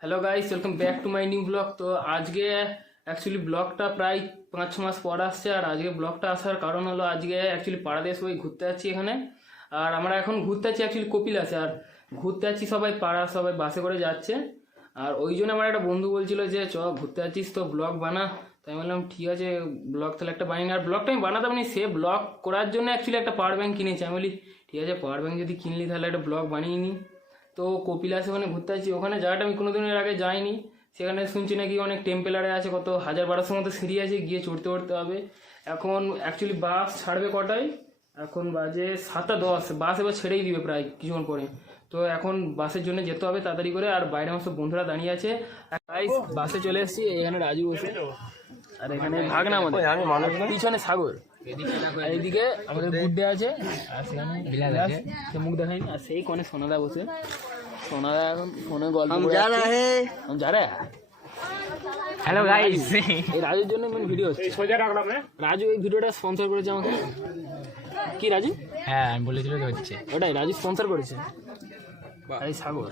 Hello guys, welcome back to my new blog. তো আজকে actually ব্লগটা প্রায় 5-6 মাস পর আসছে। আর আজকে ব্লগটা আসার কারণ হলো আজকে অ্যাকচুয়ালি পাড়াতে সবাই ঘুরতে যাচ্ছি এখানে। আর আমরা এখন ঘুরতে যাচ্ছি অ্যাকচুয়ালি কপিলাসে। আর ঘুরতে যাচ্ছি সবাই পাড়া, সবাই বাসে করে যাচ্ছে। আর ওই জন্য আমার একটা বন্ধু বলছিল যে চ ঘুরতে যাচ্ছিস তো ব্লগ বানা। তাই আমি বললাম ঠিক আছে, ব্লগ তাহলে একটা বানিয়ে। আর ব্লগটা আমি বানাতাম নি, সে ব্লগ করার জন্য অ্যাকচুয়ালি একটা পাওয়ার ব্যাঙ্ক কিনেছি। আমি বলি ঠিক আছে, পাওয়ার ব্যাঙ্ক যদি কিনলি তাহলে একটা ব্লগ বানিয়ে নিই। তো কপিলাসে ওখানে ঘুরতে আসছি। ওখানে জায়গাটা আমি কোনো দিনের আগে যাইনি। সেখানে শুনছি নাকি অনেক টেম্পেলারে আছে, কত 1000-1200 মতো সিঁড়ি আছে, গিয়ে চড়তে উঠতে হবে। এখন অ্যাকচুয়ালি বাস ছাড়বে কটায়? এখন বাজে 7:10। বাস এবার ছেড়েই দিবে প্রায় কিছুক্ষণ পরে। তো এখন বাসের জন্য যেতে হবে তাড়াতাড়ি করে। আর বাইরে আমার সব বন্ধুরা দাঁড়িয়ে আছে। বাসে চলে এসেছি, এখানে রাজু বসে, আর এখানে ভাগনা আমাদের, পিছনে সাগর, আর এইদিকে আমাদের বুড্ডে আছে, আর সেখানে বিলাস আছে, সে মুখ দেখায়নি। আর সেই কোণে সোনাদা বসে, সোনাদা এখন ফোনে গল্প করে যারা। হ্যালো গাইস, এই রাজুর জন্য মেন ভিডিও হচ্ছে। রাজু এই ভিডিওটা স্পন্সর করেছে আমাকে। কি রাজু? হ্যাঁ আমি বলেছিল তো হচ্ছে ওটাই, রাজু স্পন্সর করেছে। এই সাগর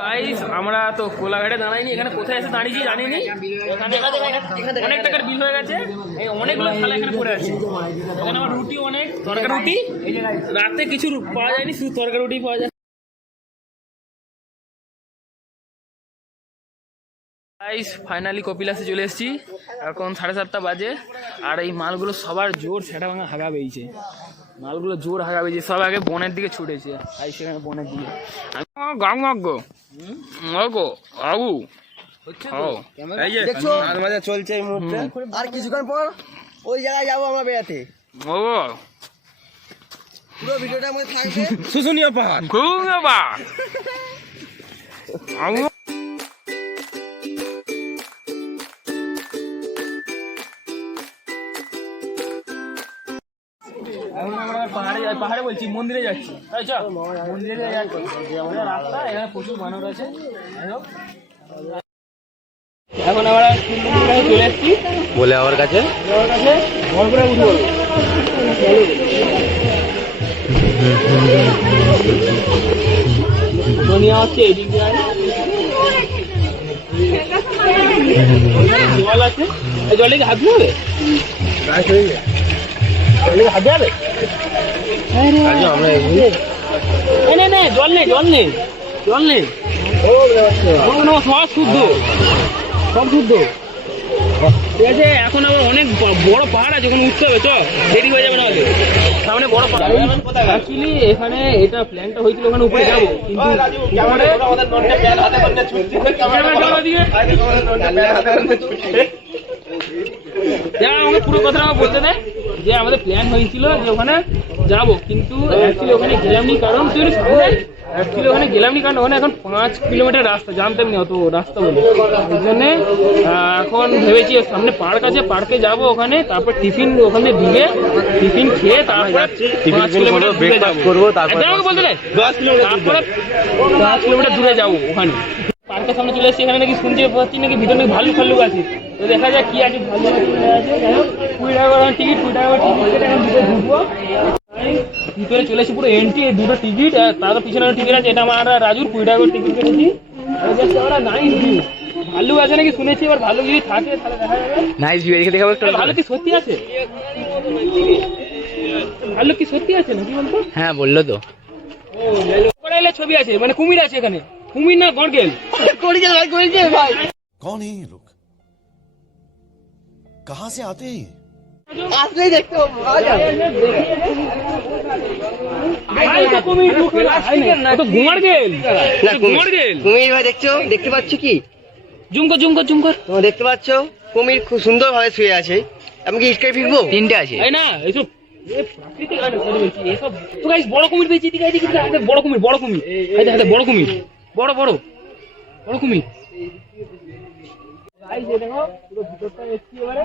গাইস, আমরা তো কোলাঘাটে দাঁড়াইনি, এখানে কোথায় এসে দাঁড়িয়েছি জানিনি। এখানে অনেক টাকার বিল হয়ে গেছে, এই অনেকগুলো থালা এখানে পড়ে আছে। এখানে আমার রুটি, অনেক তরকারি রুটি, রাতে কিছু পাওয়া যায়নি, শুধু তরকারি রুটি পাওয়া যায়। গাইস ফাইনালি কপিলাসে চলে এসেছি, এখন 7:30 বাজে। আর এই মালগুলো সবার জোর সেটা ভাঙা হাগা বেরিয়েছে, মালগুলো জোর হাগা বেরিয়েছে। সব আগে বনের দিকে ছুটেছে, তাই সেখানে বনের দিকে চলছে এই মুহূর্তে। আর কিছুক্ষণ পর ওই জায়গায় যাবো আমরা বেড়াতে। পুরো ভিডিওটার মধ্যে থাকবে শুশুনিয়া পাহাড়, এখন আমরা পাহাড়ে বলছি, মন্দিরে যাচ্ছি। মন্দিরে যাচ্ছি, রাস্তা এখানে প্রচুর বানর আছে। এখন আমরা চলে এসেছি বলে আমার কাছে ঘরপুরে উঠবো। সোনিয়া হচ্ছে এদিক দিয়ে, জল আছে, জলে কি হাত ধোবে? হাত ধোবে? জল নেই, জল নেই, জল নেই, সব শুদ্ধ, সব শুদ্ধ। ঠিক আছে, এখন আবার অনেক বড় পাহাড় আছে, ওখানে উঠতে হবে। চ, দেরি হয়ে যাবে না হলে, সামনে বড় পাহাড়। অ্যাকচুয়ালি এখানে এটা প্ল্যানটা হয়েছিল ওখানে উপরে যাবো, কিন্তু আমাকে পুরো কথা আমার বলতে দেয় যে আমাদের প্ল্যান হয়েছিল যে ওখানে যাবো, কিন্তু অ্যাকচুয়ালি ওখানে গেলামনি। কারণ অ্যাকচুয়ালি ওখানে গেলামনি কারণ ওখানে এখন 5 কিলোমিটার রাস্তা, জানতাম না অত রাস্তা বলে। ওই জন্যে এখন ভেবেছি সামনে পার্ক আছে, পার্কে যাবো ওখানে, তারপর টিফিন ওখানে দিয়ে টিফিন খেয়ে তারপর 5 কিলোমিটার দূরে যাবো। আমাকে বলতে দেয় 10 কিলোমিটার, তারপরে 5 কিলোমিটার দূরে যাবো ওখানে। পার্কের সামনে চলে এসেছি, এখানে নাকি শুনতে পাচ্ছি নাকি ভিতরে নাকি ভাল্লুক ফাল্লুক আছে। তো দেখা যায় কি আছে, ভাল্লুক আছে। যাই হোক, 20 টাকা করে টিকিট, 20 টাকা করে টিকিট কেটে এখন ভিতরে ঢুকবো। ভিতরে চলে এসেছি, পুরো এন্ট্রি, 2টো টিকিট, তারপর পিছনে টিকিট আছে। এটা আমার রাজুর 20 টাকা করে টিকিট কেটেছি। আমরা নাইস ভিউ, ভাল্লুক আছে নাকি শুনেছি, এবার ভাল্লুক যদি থাকে তাহলে দেখা যাবে। নাইস ভিউ এদিকে দেখাবো একটু। ভাল্লুক কি সত্যি আছে? ভাল্লুক কি সত্যি আছে নাকি বলতো? হ্যাঁ বললো তো। ছবি আছে, মানে কুমির আছে এখানে। কুমির না গড়গেল? ভাই कौन है ये लोग? कहां से आते हैं? আসলেই দেখতে পাবো। কুমির ভাই দেখছো, দেখতে পাচ্ছ কি? জুম কর। তোমরা দেখতে পাচ্ছ কুমির খুব সুন্দর ভাবে শুয়ে আছে। আমি কি স্কাই ফিরবো? 3টে আছে। এই না, এইসব এসব তো গাইস, বড় কুমির পেয়েছি। বড় কুমির, বড় কুমির, বড় কুমির, বড় বড় বড় কুমির। গাইস দেখো, পুরো ভিতরটা এসছি। এবারে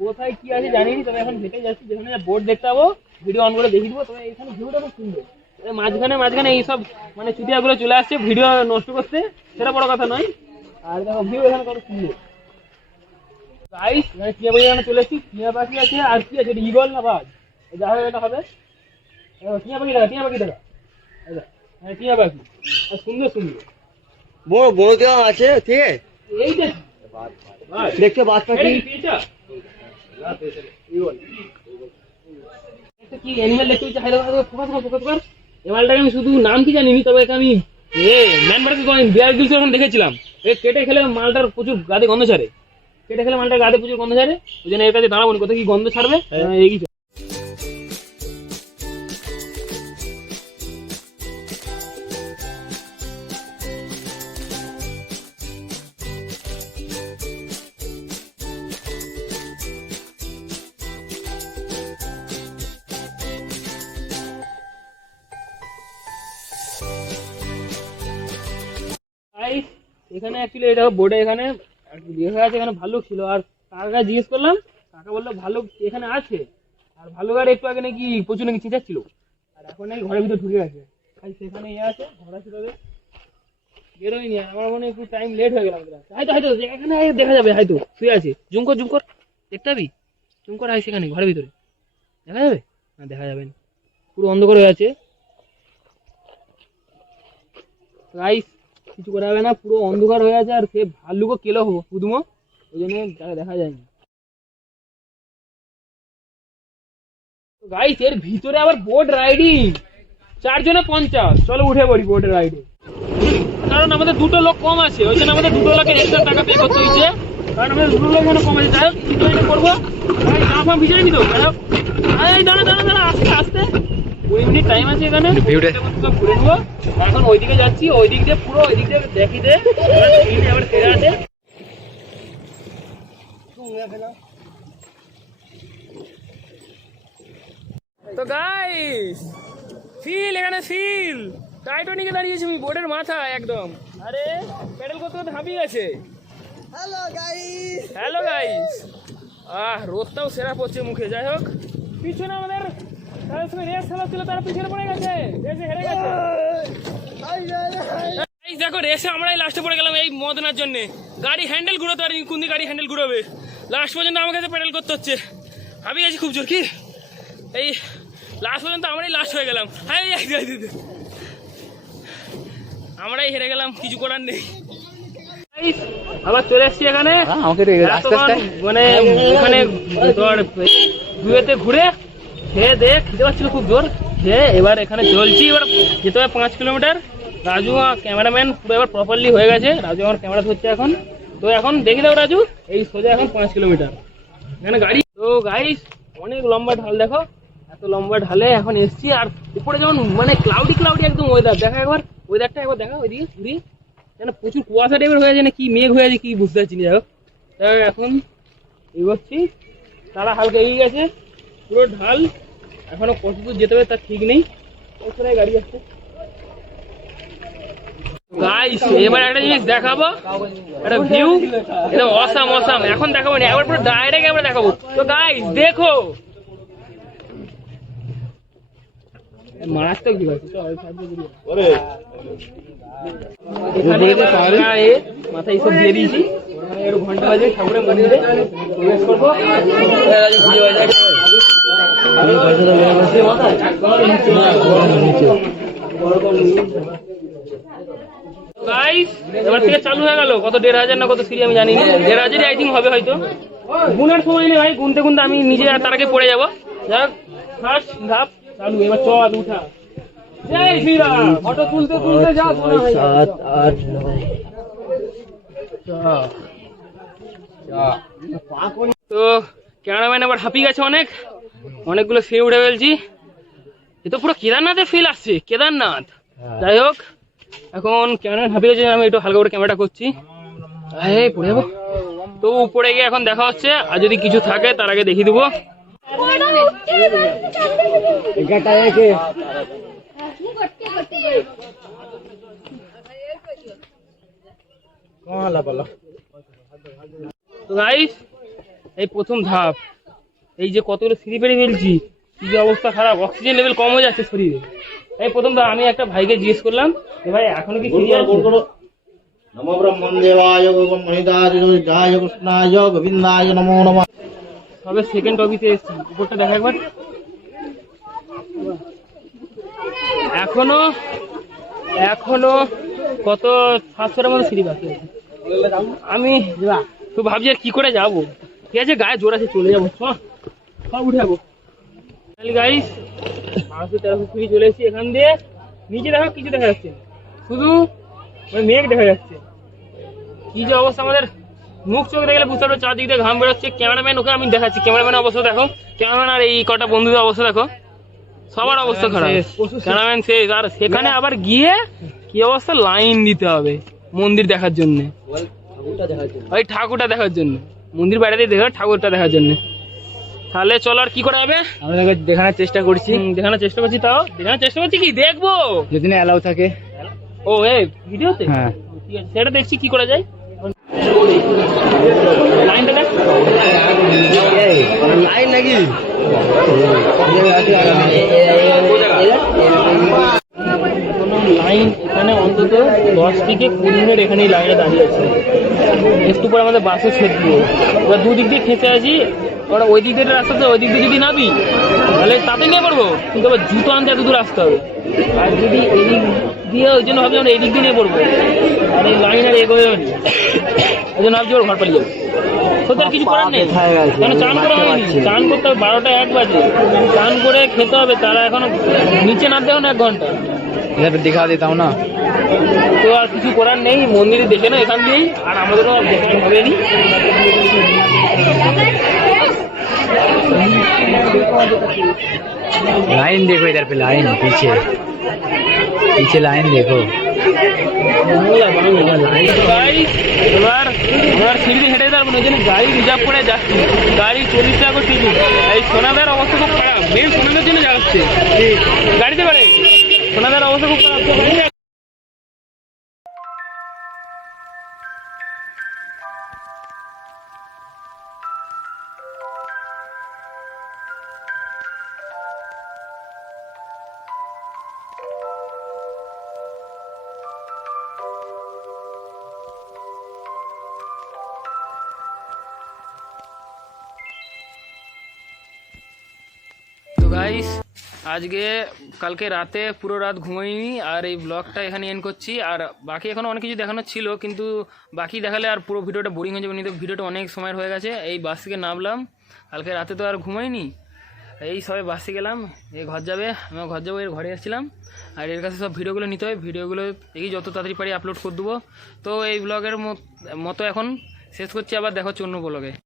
কোথায় কি আছে জানিনি, তবে এখন হেঁটে যাচ্ছি। যেখানে বোর্ড দেখতে পাবো, ভিডিও অন করে দেখে দিবো। তবে এখানে ভিউটা খুব সুন্দর। মাঝখানে এইসব মানে চুটিয়াগুলো চলে আসছে ভিডিও নষ্ট করতে, সেটা বড় কথা নয়। আর দেখো ভিউ এখানে কত সুন্দর। গাইস টিয়া পাখি চলে এসেছি। টিয়া পাখি আছে, আর কি আছে, ইগল না বাজ? যা হবে এটা হবে। টিয়া পাখি দেখা, টিয়া পাখি দেখা, হ্যাঁ টিয়া পাখি, আর সুন্দর সুন্দর। বড় বড় দেওয়া আছে, ঠিক আছে। এইটা দেখতে বাদ পাখি কি অ্যানিমেল দেখতে হচ্ছে, হাইলো ফোকাস কর ফোকাস কর। এই মালটাকে আমি শুধু নাম কি জানি তবে একে আমি man versus wild Bear Grylls এখন দেখেছিলাম। কেটে খেলে মালটার প্রচুর গাদে গন্ধ ছাড়ে, কেটে খেলে মালটার গাদে প্রচুর গন্ধ ছাড়ে। ওই জন্য এর কাছে দাঁড়াবো না, কোথায় কি গন্ধ ছাড়বে এগিয়ে চল। Guys, এখানে অ্যাকচুয়ালি এটা বোর্ডে এখানে লেখা আছে এখানে ভাল্লুক ছিল, আর তার কাছে জিজ্ঞেস করলাম, কাকা বললো ভাল্লুক এখানে আছে, আর ভাল্লুক একটু আগে নাকি প্রচুর নাকি চেঁচাচ্ছিল, আর এখন নাকি ঘরের ভিতরে ঢুকে গেছে। ভাই সেখানে আছে ঘোরা ছিল, বেরোয়নি। আমার মনে হয় একটু টাইম লেট হয়ে গেল। হয়তো হয়তো এখানে দেখা যাবে, হয়তো শুয়ে আছে। জুম কর জুম কর, দেখতে পাবি, জুম কর। সেখানে ঘরের ভিতরে দেখা যাবে না, দেখা যাবে না, পুরো অন্ধকার হয়ে আছে। গাইস কিছু করা হবে না, পুরো অন্ধকার হয়ে আছে, আর সে ভাল্লুকও কেলো হবো পুদুমো, ওই জন্য দেখা যায়নি। গাইস এর ভিতরে আবার বোট রাইডিং, 4 জনে 50। চলো উঠে পড়ি বোট রাইডে, কারণ আমাদের 2টো লোক কম আছে, ওই জন্য আমাদের 2টো লোকের এক্সট্রা টাকা পে করতে হয়েছে, কারণ আমাদের 2টো লোক এখানে কম আছে। যাই হোক কিছু একটা করবো। দাম ভিজে নিবি তো, যাই হোক দাঁড়া দাঁড়া দাঁড়া, আস্তে আস্তে 20 মিনিট টাইম আছে এখানে ঘুরে নেবো। এখন ওইদিকে যাচ্ছি, ওই দিক দিয়ে পুরো ওই দিক দিয়ে দেখি দে, আবার ফেরে আছে। তো গাইস ফিল, এখানে ফিল টাইটানিকে দাঁড়িয়েছি আমি বোর্ডের মাথায় একদম। আরে প্যাডেল করতে করতে হাঁপিয়ে গেছে। Hello guys, hello guys. রোদটাও সেরা পড়ছে মুখে। যাই হোক পিছনে আমাদের তাদের সঙ্গে রেস খেলা ছিল, তারা পিছনে পড়ে গেছে, রেসে হেরে গেছে। দেখো রেসে আমরাই লাস্টে পড়ে গেলাম এই মদনার জন্য। গাড়ি হ্যান্ডেল ঘুরোতে পারিনি, কোন দিকে গাড়ি হ্যান্ডেল ঘুরোবে, লাস্ট পর্যন্ত আমার কাছে প্যাডেল করতে হচ্ছে। হাঁপিয়ে গেছি খুব জোর। কি এই লাস্ট পর্যন্ত আমরাই লাস্ট হয়ে গেলাম। হ্যাঁ আমরাই হেরে গেলাম, কিছু করার নেই। আবার চলে এসছি এখানে, মানে ওখানে দুয়েতে ঘুরে খেয়ে দেখ খেতে পাচ্ছিল খুব জোর খেয়ে। এবার এখানে চলছি, এবার যেতে হবে 5 কিলোমিটার। রাজু ক্যামেরাম্যান পুরো এবার প্রপারলি হয়ে গেছে, রাজু আমার ক্যামেরা ধরছে এখন। তো এখন দেখি দাও রাজু, এই সোজা এখন 5 কিলোমিটার এখানে গাড়ি। তো গাইস অনেক লম্বা ঢাল, দেখো এত লম্বা ঢালে এখন এসছি। আর উপরে যেমন মানে ক্লাউডি ক্লাউডি একদম ওয়েদার, দেখা একবার ওয়েদারটা একবার দেখা ওইদিকে ঘুরি, যেন প্রচুর কুয়াশা টাইপের হয়ে যায় না, কি মেঘ হয়ে আছে কি বুঝতে পারছি না। যাই হোক এখন এগোচ্ছি, তারা হালকা এগিয়ে গেছে, পুরো ঢাল। এখনো কত দূর যেতে হবে তার ঠিক নেই, ওখানে গাড়ি আসছে। গাইস এবার একটা জিনিস দেখাবো, একটা ভিউ, এটা অসাম অসাম। এখন দেখাবো না, একবার পুরো ডাইরেক্ট আমরা দেখাবো। তো গাইস দেখো মাছ তো কি হচ্ছে, মাথায় সব দিয়ে দিয়েছি। একটু ঘন্টা বাজে ঠাকুরের মন্দিরে প্রবেশ করবো। গাইস এবার থেকে চালু হয়ে গেল। কত 1500 না কত সিঁড়ি আমি জানি না, 1500 আই থিঙ্ক হবে হয়তো। গুনার সময় নেই ভাই, গুনতে গুনতে আমি নিজে আর তার আগে পড়ে যাবো। যাক ফার্স্ট ধাপ চালু, এবার চল উঠা। জয় শ্রীরাম। ফটো তুলতে তুলতে যা 7 8 9। তো ক্যামেরাম্যান আবার হাঁপিয়ে গেছে অনেক, অনেকগুলো সিঁড়ি উঠে ফেলছি। এ তো পুরো কেদারনাথের ফিল আসছে, কেদারনাথ। যাই হোক এখন ক্যামেরা হাঁপিয়ে গেছে, আমি একটু হালকা করে ক্যামেরাটা করছি। পড়ে যাবো তো উপরে গিয়ে এখন দেখা হচ্ছে, আর যদি কিছু থাকে তার আগে দেখিয়ে দেবো। তো গাইস এই প্রথম ধাপ, এই যে কতগুলো সিঁড়ি পেরিয়ে ফেলছি, কি যে অবস্থা খারাপ, অক্সিজেন লেভেল কম হয়ে যাচ্ছে শরীরে। এই প্রথম ধাপ। আমি একটা ভাইকে জিজ্ঞেস করলাম, ভাই এখনো কি সিঁড়ি আছে? নমো ব্রহ্মদেবায় মহিদায় কৃষ্ণায় গোবিন্দায় নমো নমঃ। তবে সেকেন্ড টপিতে এসেছি, উপরটা দেখা একবার। এখনো এখনো কত 700-এর মতো সিঁড়ি বাকি আছে। আমি তো ভাবছি আর কি করে যাবো। ঠিক আছে, গায়ে জোর আছে, চলে যাবো, সব উঠে যাবো। গাইস 513 সিঁড়ি চলে এসেছি। এখান দিয়ে নিচে দেখো কিছু দেখা যাচ্ছে না, শুধু ওই মেঘ দেখা যাচ্ছে। কি যে অবস্থা আমাদের, মুখ চোখ দেখলে বুঝতে পারবে চারদিক দিয়ে ঘাম বেরোচ্ছে। ক্যামেরাম্যান ওকে আমি দেখাচ্ছি, ক্যামেরাম্যানের অবস্থা দেখো, ক্যামেরাম্যান আর এই কটা বন্ধুদের অবস্থা দেখো, সবার অবস্থা খারাপ। ক্যামেরাম্যান শেষ, আর সেখানে আবার গিয়ে কি অবস্থা, লাইন দিতে হবে মন্দির দেখার জন্য, ওই ঠাকুরটা দেখার জন্য। মন্দির বাইরে দিয়ে দেখো, ঠাকুরটা দেখার জন্য। তাহলে চলো, আর কি করা হবে, আমরা দেখানোর চেষ্টা করছি, দেখানোর চেষ্টা করছি। তাও দেখানোর চেষ্টা করছি কি দেখবো, যদি না অ্যালাউ থাকে। ও এই ভিডিওতে, হ্যাঁ ঠিক আছে, সেটা দেখছি কি করা যায়। লাইনটা দেখ, লাইন নাকি? কোনো লাইন এখানে অন্তত 10 থেকে 20 মিনিট এখানেই লাইনে দাঁড়িয়ে আছে। একটু পরে আমাদের বাসে সেট দিয়ে, এবার দুদিক দিয়ে খেতে আছি। ওরা ওই দিক দিয়ে রাস্তাতে, ওই দিক দিয়ে যদি নাবি তাহলে তাতে নিয়ে পড়বো, কিন্তু আবার জুতো আনতে এত দূর আসতে হবে। আর যদি এদিক দিয়ে, ওই জন্য ভাবছি আমরা এদিক দিয়ে নিয়ে পড়বো, আর এই লাইন আর এগোবে নি, ওই জন্য ভাবছি ওর ঘর পালিয়ে যাবো। সত্যি আর কিছু করার নেই, কেন চান করা হয়নি, চান করতে হবে 12টা 1 বাজে, চান করে খেতে হবে। তারা এখনো নিচে নামতে হবে না 1 ঘন্টা, দেখা দিতাম না। তো আর কিছু করার নেই, মন্দিরে দেখে না এখান দিয়েই, আর আমাদেরও আর দেখে হবে নি। लाइन देखो इधर पे, लाइन पीछे पीछे लाइन देखो। এবার এবার সিঁড়ি হেঁটে যাবো, ওই জন্য গাড়ি রিজার্ভ করে যাচ্ছি। গাড়ি 40 টাকা করে টিকিট। এই সোনাদার অবস্থা খুব খারাপ, মেন সোনাদার জন্য যাচ্ছে গাড়িতে করে, সোনাদার অবস্থা খুব খারাপ। তো গাইস, আজকে কালকে রাতে পুরো রাত ঘুমাইনি, আর এই ব্লগটা এখানে এন্ড করছি। আর বাকি এখনো অনেক কিছু দেখানোর ছিল, কিন্তু বাকি দেখালে আর পুরো ভিডিওটা বোরিং হয়ে যাবে। তো ভিডিওটা অনেক সময় হয়ে গেছে। এই বাস থেকে নামলাম, কালকে রাতে তো আর ঘুমাইনি, এই সবাই বাসে গেলাম। এই ঘর যাবে, আমি ঘর যাবো, এর ঘরে আসছিলাম। আর এর কাছে সব ভিডিওগুলো নিতে হয়, ভিডিওগুলো দেখি যত তাড়াতাড়ি পারি আপলোড করে দেবো। তো এই ব্লগের মতো এখন শেষ করছি, আবার দেখা হচ্ছে অন্য ব্লগে।